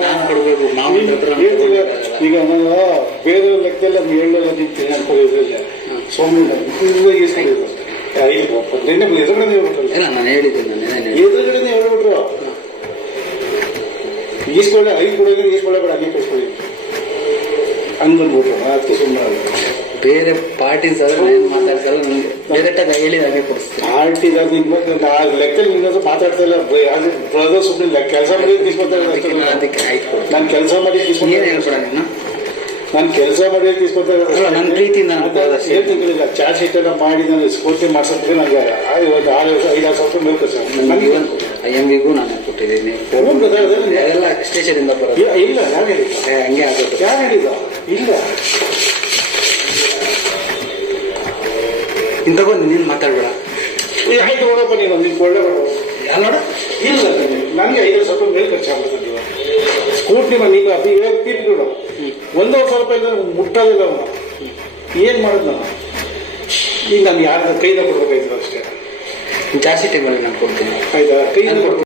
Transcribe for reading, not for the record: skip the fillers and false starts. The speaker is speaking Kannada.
ನಾನು ಕೊಡ್ಬೇಕು ಮಾವನ ಹತ್ರ ಈಗ ನಾನು ಬೇರೆ ಲೆಕ್ಕದಲ್ಲಿ ಅದು ಹೇಳಲ್ಲ ನಿಂತೀನಿ ಅನ್ಕೊಂಡಿದ್ರಲ್ಲ ಸೋಮಣ್ಣ ಎದುರುಗಡೆ ಹೇಳ್ಬಿಟ್ರಲ್ಲ ನಾನು ಹೇಳಿದ್ದೀನಿ ಎದುರುಗಡೆ ಹೇಳ್ಬಿಟ್ರು ಈಸ್ಕೊಳ್ಳೆ 5 ಕೊಡೋದು ಈಸ್ಕೊಳ್ಳೆ ಬೇಡ ಹಂಗೆ ಕಳಿಸ್ಕೊಳ್ಳಿ ಹಂಗಂದ್ಬಿಟ್ರು ಅದಕ್ಕೆ ಸುಮ್ಮನೆ ಬೇರೆ ಪಾರ್ಟೀಸ್ ಏನು ಮಾತಾಡ್ತಾರೆ ನನಗೆ ಡೈರೆಕ್ಟಾಗಿ ಹೇಳಿದಾಗೆ ಕೊಡಿಸ್ತೀನಿ ಪಾರ್ಟಿದ ಲೆಕ್ಕದಲ್ಲಿ ನಿನ್ನದು ಮಾತಾಡ್ತಾ ಇಲ್ಲ ಬ್ರದರ್ ಸುಮ್ಮನೆ ಕೆಲಸ ಮಾಡಿ తీసుకొస్తారు ಅದಕ್ಕೆ ಆಯ್ತು ನಾನು ಕೆಲಸ ಮಾಡಿ ಏನು ಹೇಳ್ಬೇಡ ನೀನು ನಾನು ಕೆಲಸ ಮಾಡಿ తీసుకొస్తారు ನನ್ನ ಪ್ರೀತಿಯಿಂದ ಏನು ತಿಂಗಳಿಲ್ಲ ಚಾರ್ಜ್ ಶೀಟ್ ಎಲ್ಲ ಮಾಡಿ ನಾನು ಸ್ಫೂರ್ತಿ ಮಾಡ್ಸೋದಕ್ಕೆ ನನಗೆ ಇವತ್ತು 5-6 ಸಾವಿರ ರೂಪಾಯಿ ಬೇಕು ಸರ್ ನನಗೆ IMVಗೂ ನಾನು ಕೊಟ್ಟಿದ್ದೀನಿ ಎಲ್ಲ ಸ್ಟೇಷನಿಂದ ಬರೋದು ಇಲ್ಲ ಯಾರು ಹೇಳಿಲ್ಲ ಹಂಗೆ ಆಗೋದು ಯಾರು ಹೇಳಿಲ್ಲ ಇಲ್ಲ ಇನ್ನು ತಗೊಂಡು ನೀನು ಮಾತಾಡ್ಬೇಡ ಆಯ್ತು ನೋಡಪ್ಪ ನೀನು ನಿಮ್ಗೆ ಒಳ್ಳೆ ನೋಡ ಇಲ್ಲ ನನಗೆ 5 ಸಾವಿರ ಮೇಲೆ ಖರ್ಚಾಗ್ತದೆ ಸ್ಕೂಟಿ ಈಗ ಪಿಟ್ಗಳು 1,000 ರೂಪಾಯಿ ಮುಟ್ಟೋದಿಲ್ಲ ಅವನು ಏನು ಮಾಡೋದು ನಾನು ಈಗ ನಾನು ಯಾರ ಕೈದ ಕೊಡ್ಬೇಕಾಯ್ತದ ಅಷ್ಟೇ ಜಾಸ್ತಿ ಟೈಮಲ್ಲಿ ನಾನು ಕೊಡ್ತೀನಿ ಆಯ್ತಾ ಕೈದ